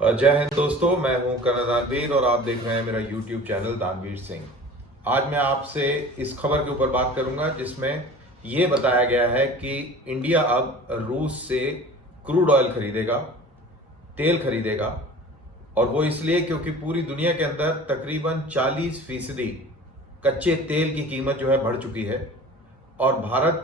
जय हिंद दोस्तों, मैं हूं कर्नल दानवीर और आप देख रहे हैं मेरा YouTube चैनल दानवीर सिंह। आज मैं आपसे इस खबर के ऊपर बात करूंगा जिसमें ये बताया गया है कि इंडिया अब रूस से क्रूड ऑयल खरीदेगा, तेल खरीदेगा। और वो इसलिए क्योंकि पूरी दुनिया के अंदर तकरीबन 40% कच्चे तेल की कीमत जो है बढ़ चुकी है और भारत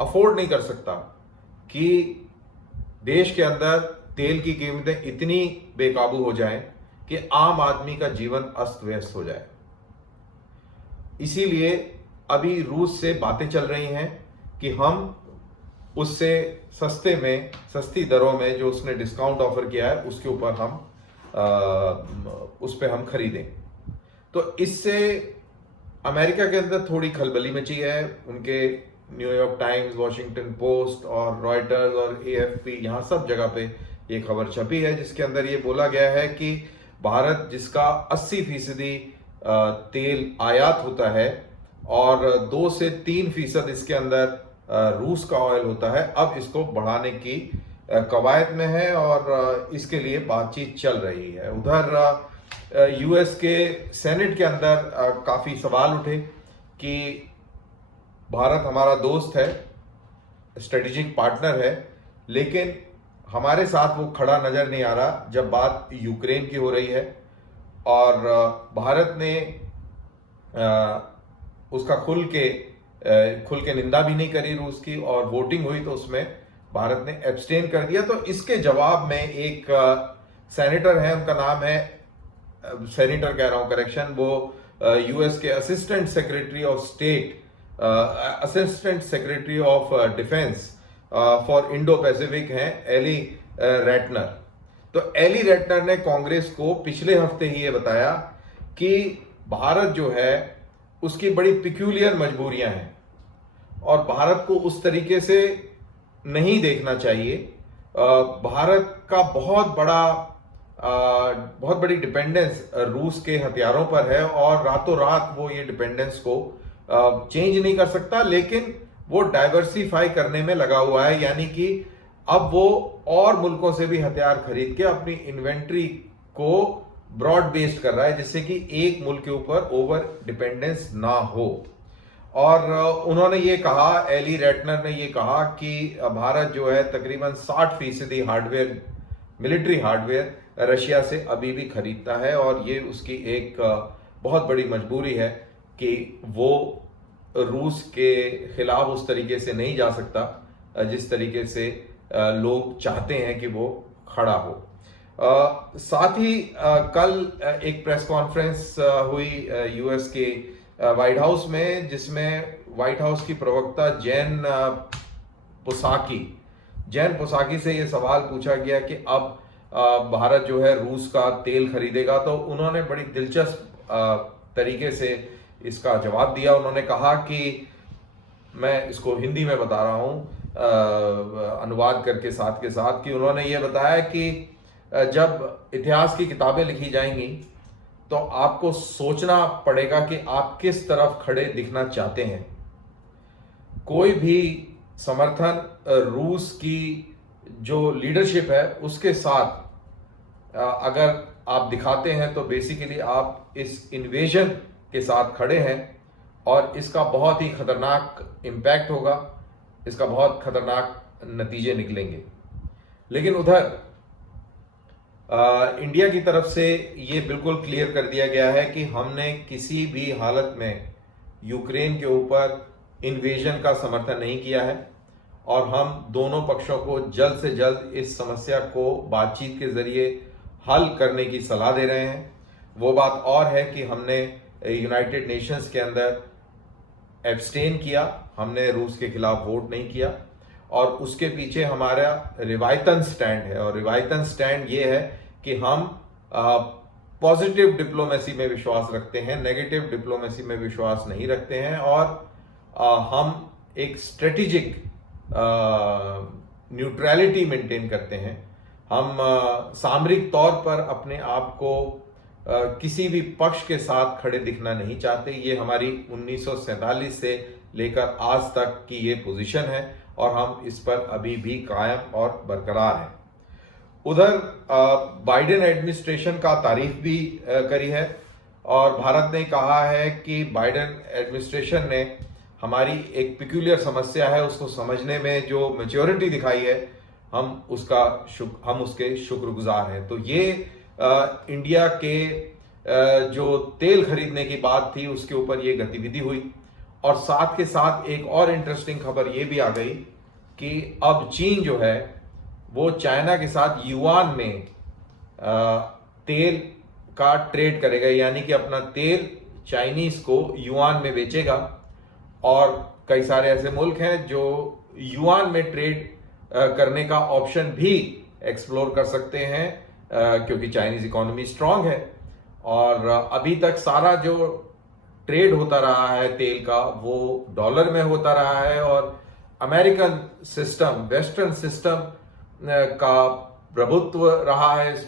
अफोर्ड नहीं कर सकता कि देश के अंदर तेल की कीमतें इतनी बेकाबू हो जाएं कि आम आदमी का जीवन अस्त व्यस्त हो जाए। इसीलिए अभी रूस से बातें चल रही हैं कि हम उससे सस्ती दरों में जो उसने डिस्काउंट ऑफर किया है उसके ऊपर हम उस पर हम खरीदें। तो इससे अमेरिका के अंदर थोड़ी खलबली मची है। उनके न्यूयॉर्क टाइम्स, वॉशिंगटन पोस्ट और रॉयटर्स और AFP, यहाँ सब जगह पे ये खबर छपी है जिसके अंदर ये बोला गया है कि भारत जिसका 80% तेल आयात होता है और 2 से 3% इसके अंदर रूस का ऑयल होता है, अब इसको बढ़ाने की कवायद में है और इसके लिए बातचीत चल रही है। उधर US के सेनेट के अंदर काफ़ी सवाल उठे कि भारत हमारा दोस्त है, स्ट्रेटेजिक पार्टनर है, लेकिन हमारे साथ वो खड़ा नजर नहीं आ रहा जब बात यूक्रेन की हो रही है। और भारत ने उसका खुल के निंदा भी नहीं करी रूस की, और वोटिंग हुई तो उसमें भारत ने एब्सटेन कर दिया। तो इसके जवाब में एक सेनेटर है, उनका नाम है, सेनेटर कह रहा हूं, करेक्शन, वो US के assistant secretary of defence for Indo Pacific हैं, एली रेटनर। तो एली रेटनर ने कांग्रेस को पिछले हफ्ते ही ये बताया कि भारत जो है उसकी बड़ी पिक्यूलियर मजबूरियां हैं और भारत को उस तरीके से नहीं देखना चाहिए। भारत का बहुत बड़ी डिपेंडेंस रूस के हथियारों पर है और रातों रात वो ये डिपेंडेंस को चेंज नहीं कर सकता, लेकिन वो डाइवर्सिफाई करने में लगा हुआ है। यानी कि अब वो और मुल्कों से भी हथियार खरीद के अपनी इन्वेंट्री को ब्रॉड बेस्ड कर रहा है जिससे कि एक मुल्क के ऊपर ओवर डिपेंडेंस ना हो। और उन्होंने ये कहा, एली रेटनर ने ये कहा कि भारत जो है तकरीबन 60% हार्डवेयर, मिलिट्री हार्डवेयर रशिया से अभी भी खरीदता है और ये उसकी एक बहुत बड़ी मजबूरी है कि वो रूस के खिलाफ उस तरीके से नहीं जा सकता जिस तरीके से लोग चाहते हैं कि वो खड़ा हो। साथ ही कल एक प्रेस कॉन्फ्रेंस हुई US के व्हाइट हाउस में, जिसमें व्हाइट हाउस की प्रवक्ता जेन पोसाकी से ये सवाल पूछा गया कि अब भारत जो है रूस का तेल खरीदेगा। तो उन्होंने बड़ी दिलचस्प तरीके से इसका जवाब दिया। उन्होंने कहा कि, मैं इसको हिंदी में बता रहा हूं अनुवाद करके साथ के साथ, कि उन्होंने ये बताया कि जब इतिहास की किताबें लिखी जाएंगी तो आपको सोचना पड़ेगा कि आप किस तरफ खड़े दिखना चाहते हैं। कोई भी समर्थन रूस की जो लीडरशिप है उसके साथ अगर आप दिखाते हैं तो बेसिकली आप इस इन्वेजन के साथ खड़े हैं और इसका बहुत ही खतरनाक इम्पैक्ट होगा, इसका बहुत खतरनाक नतीजे निकलेंगे। लेकिन उधर इंडिया की तरफ से ये बिल्कुल क्लियर कर दिया गया है कि हमने किसी भी हालत में यूक्रेन के ऊपर इन्वेजन का समर्थन नहीं किया है और हम दोनों पक्षों को जल्द से जल्द इस समस्या को बातचीत के जरिए हल करने की सलाह दे रहे हैं। वो बात और है कि हमने यूनाइटेड नेशंस के अंदर एब्सटेन किया, हमने रूस के खिलाफ वोट नहीं किया और उसके पीछे हमारा रिवायतन स्टैंड है। और रिवायतन स्टैंड ये है कि हम पॉजिटिव डिप्लोमेसी में विश्वास रखते हैं, नेगेटिव डिप्लोमेसी में विश्वास नहीं रखते हैं और हम एक स्ट्रेटेजिक न्यूट्रलिटी मेंटेन करते हैं। हम सामरिक तौर पर अपने आप को किसी भी पक्ष के साथ खड़े दिखना नहीं चाहते। ये हमारी 1947 से लेकर आज तक की ये पोजीशन है और हम इस पर अभी भी कायम और बरकरार हैं। उधर बाइडेन एडमिनिस्ट्रेशन का तारीफ भी करी है और भारत ने कहा है कि बाइडेन एडमिनिस्ट्रेशन ने हमारी एक पिक्यूलियर समस्या है उसको समझने में जो मैच्योरिटी दिखाई है, हम उसके शुक्रगुजार हैं। तो ये इंडिया के जो तेल खरीदने की बात थी उसके ऊपर ये गतिविधि हुई। और साथ के साथ एक और इंटरेस्टिंग खबर ये भी आ गई कि अब चीन जो है वो चाइना के साथ युआन में तेल का ट्रेड करेगा, यानी कि अपना तेल चाइनीज को युआन में बेचेगा। और कई सारे ऐसे मुल्क हैं जो युआन में ट्रेड करने का ऑप्शन भी एक्सप्लोर कर सकते हैं क्योंकि चाइनीज इकोनॉमी स्ट्रांग है। और अभी तक सारा जो ट्रेड होता रहा है तेल का वो डॉलर में होता रहा है और अमेरिकन सिस्टम, वेस्टर्न सिस्टम का प्रभुत्व रहा है इस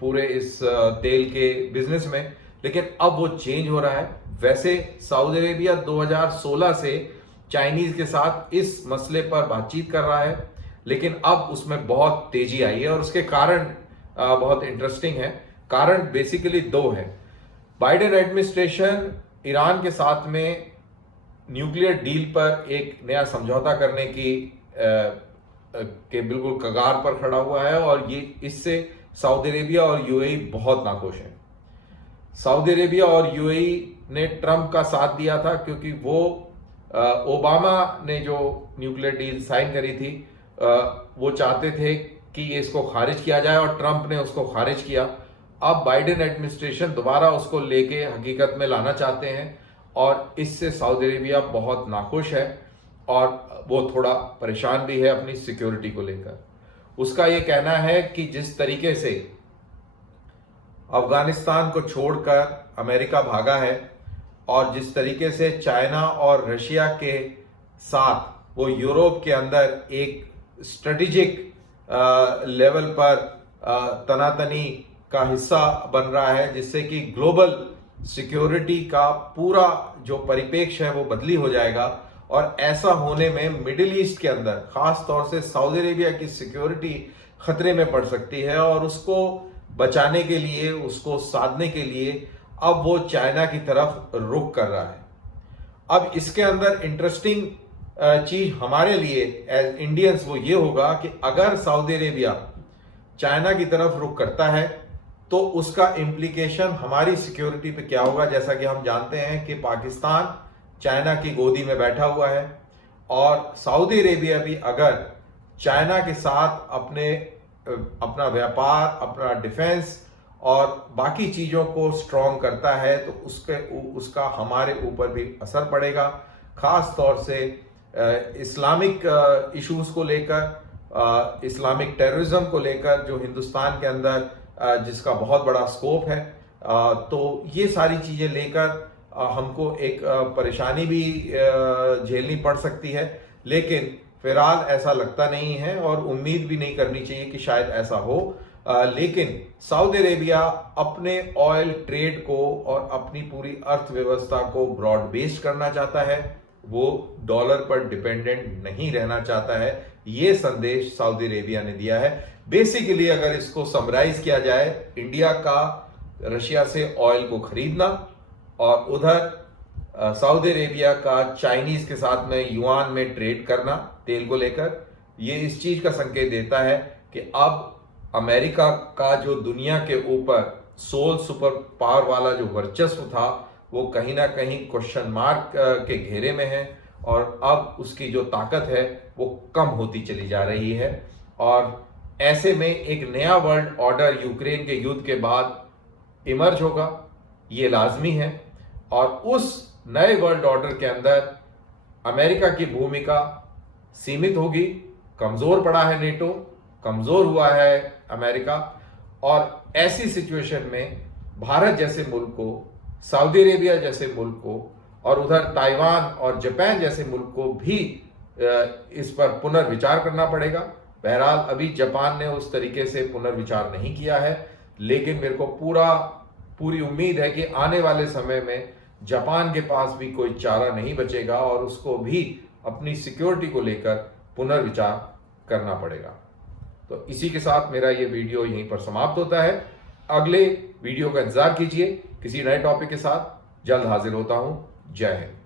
पूरे इस तेल के बिजनेस में। लेकिन अब वो चेंज हो रहा है। वैसे सऊदी अरेबिया 2016 से चाइनीज के साथ इस मसले पर बातचीत कर रहा है, लेकिन अब उसमें बहुत तेजी आई है और उसके कारण बहुत इंटरेस्टिंग है। कारण बेसिकली दो है। बाइडेन एडमिनिस्ट्रेशन ईरान के साथ में न्यूक्लियर डील पर एक नया समझौता करने के बिल्कुल कगार पर खड़ा हुआ है और ये इससे सऊदी अरेबिया और यूएई बहुत नाखुश हैं। सऊदी अरेबिया और यूएई ने ट्रंप का साथ दिया था क्योंकि वो ओबामा ने जो न्यूक्लियर डील साइन करी थी वो चाहते थे कि इसको खारिज किया जाए और ट्रंप ने उसको खारिज किया। अब बाइडेन एडमिनिस्ट्रेशन दोबारा उसको लेके हकीकत में लाना चाहते हैं और इससे सऊदी अरेबिया बहुत नाखुश है और वो थोड़ा परेशान भी है अपनी सिक्योरिटी को लेकर। उसका ये कहना है कि जिस तरीके से अफगानिस्तान को छोड़कर अमेरिका भागा है और जिस तरीके से चाइना और रशिया के साथ वो यूरोप के अंदर एक स्ट्रेटेजिक लेवल पर तनातनी का हिस्सा बन रहा है, जिससे कि ग्लोबल सिक्योरिटी का पूरा जो परिप्रेक्ष्य है वो बदली हो जाएगा। और ऐसा होने में मिडिल ईस्ट के अंदर खास तौर से सऊदी अरेबिया की सिक्योरिटी खतरे में पड़ सकती है और उसको बचाने के लिए, उसको साधने के लिए अब वो चाइना की तरफ रुख कर रहा है। अब इसके अंदर इंटरेस्टिंग चीज हमारे लिए एज इंडियंस वो ये होगा कि अगर सऊदी अरेबिया चाइना की तरफ रुख करता है तो उसका इम्प्लीकेशन हमारी सिक्योरिटी पे क्या होगा। जैसा कि हम जानते हैं कि पाकिस्तान चाइना की गोदी में बैठा हुआ है और सऊदी अरेबिया भी अगर चाइना के साथ अपना व्यापार, अपना डिफेंस और बाकी चीज़ों को स्ट्रॉन्ग करता है तो उसका हमारे ऊपर भी असर पड़ेगा। खास तौर से इस्लामिक इश्यूज को लेकर, इस्लामिक टेररिज्म को लेकर जो हिंदुस्तान के अंदर जिसका बहुत बड़ा स्कोप है, तो ये सारी चीज़ें लेकर हमको एक परेशानी भी झेलनी पड़ सकती है। लेकिन फिलहाल ऐसा लगता नहीं है और उम्मीद भी नहीं करनी चाहिए कि शायद ऐसा हो। लेकिन सऊदी अरेबिया अपने ऑयल ट्रेड को और अपनी पूरी अर्थव्यवस्था को ब्रॉड बेस्ड करना चाहता है, वो डॉलर पर डिपेंडेंट नहीं रहना चाहता है। ये संदेश सऊदी अरेबिया ने दिया है। बेसिकली अगर इसको समराइज किया जाए, इंडिया का रशिया से ऑयल को खरीदना और उधर सऊदी अरेबिया का चाइनीज के साथ में युआन में ट्रेड करना तेल को लेकर, ये इस चीज का संकेत देता है कि अब अमेरिका का जो दुनिया के ऊपर सोल सुपर पावर वाला जो वर्चस्व था वो कहीं ना कहीं क्वेश्चन मार्क के घेरे में है और अब उसकी जो ताकत है वो कम होती चली जा रही है। और ऐसे में एक नया वर्ल्ड ऑर्डर यूक्रेन के युद्ध के बाद इमर्ज होगा, ये लाजमी है। और उस नए वर्ल्ड ऑर्डर के अंदर अमेरिका की भूमिका सीमित होगी। कमजोर पड़ा है नेटो, कमजोर हुआ है अमेरिका, और ऐसी सिचुएशन में भारत जैसे मुल्क को, सऊदी अरेबिया जैसे मुल्क को और उधर ताइवान और जापान जैसे मुल्क को भी इस पर पुनर्विचार करना पड़ेगा। बहरहाल अभी जापान ने उस तरीके से पुनर्विचार नहीं किया है, लेकिन मेरे को पूरी उम्मीद है कि आने वाले समय में जापान के पास भी कोई चारा नहीं बचेगा और उसको भी अपनी सिक्योरिटी को लेकर पुनर्विचार करना पड़ेगा। तो इसी के साथ मेरा ये वीडियो यहीं पर समाप्त होता है। अगले वीडियो का इंतजार कीजिए, किसी नए टॉपिक के साथ जल्द हाजिर होता हूं। जय हिंद।